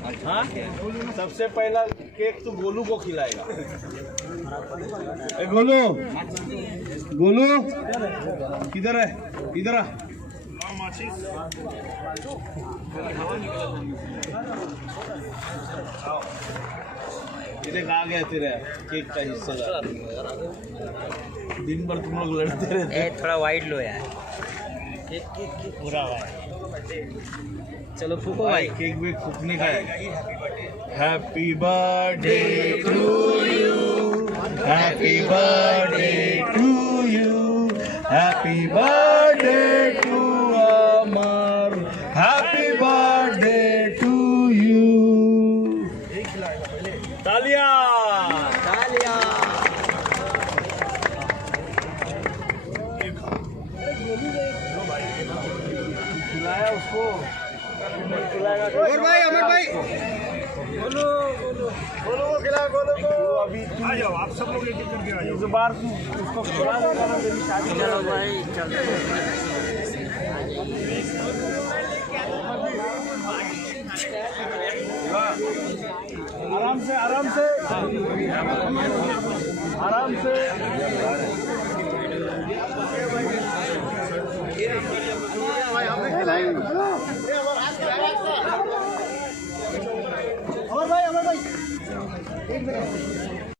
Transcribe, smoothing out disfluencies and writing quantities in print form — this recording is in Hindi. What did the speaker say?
हाँ, सबसे पहला केक तो गोलू को खिलाएगा। ए गोलू, गोलू किधर है? इधर आ। इधर आ गया तेरा केक का हिस्सा। दिन भर तुम लोग लड़ते रहते। थोड़ा वाइट लो यार, पूरा हुआ है। चलो फूको भाई, केक भी फूकने का है। Happy birthday to you, happy birthday to you, happy birthday to Amar, happy birthday to you. तालियां तालियां। खिलाया उसको। और भाई अमर भाई गोलू को खिला, गोलू को। अभी आ जाओ, आप सब लोग एक एक करके आ जाओ। इस बार उसको खिला देगा ना, मेरी शादी। चलो भाई चलो। आराम से, आराम से, आराम से।